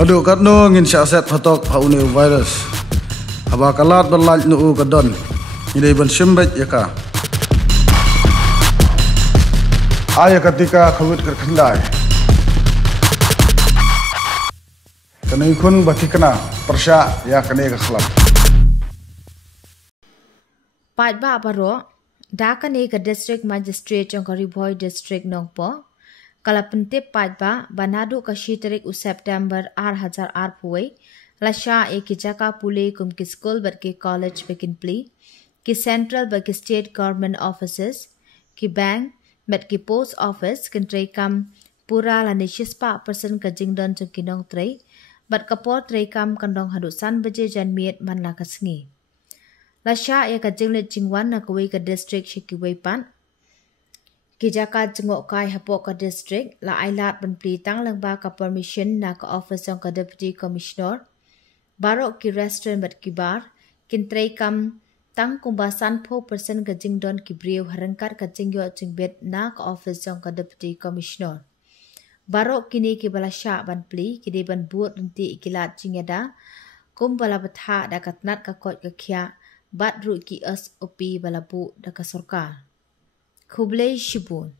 Adu katno ngin siaset fatok haune virus. Aba kalat berlaj nu kadon. Ini ban simbet yaka. Aya ketika COVID kerkendai. Kena ikun bati kena persya ya kena kekhlam. Pat ba baro dakan ke district magistrate yang Riboy district nongpo. Kala pentip pat ba banadu ka shitarik u September 2000 puai lasha ki jaka pule kum ki school bat ki college bekin pli ki central bat ki state government offices ki bank bat ki post office kin tray kam pura la nishispa person ka jingdon chung kinong tray bat kapor tray kam kandong hadusan baje jan miet man la kasngi lasha ka jinglet jingwan na kuwi ka district shikiway pan Kijaka jengok kai hapok ka district la ailat penpli tang lengba ka permission na ka office yang ka deputy commissioner barok ki restaurant bat ki bar kin tray kam tang kumbasan po person ka jingdon ki brieu harangkat ka jingyo jingbet na ka office yang ka deputy commissioner barok kini ki balasya banpli ki de ban buat nanti ikilat jingeda kum bala batha da katnat ka kot ka khya bat ru ki SOP balabu da ka sarkar Kublai Shibun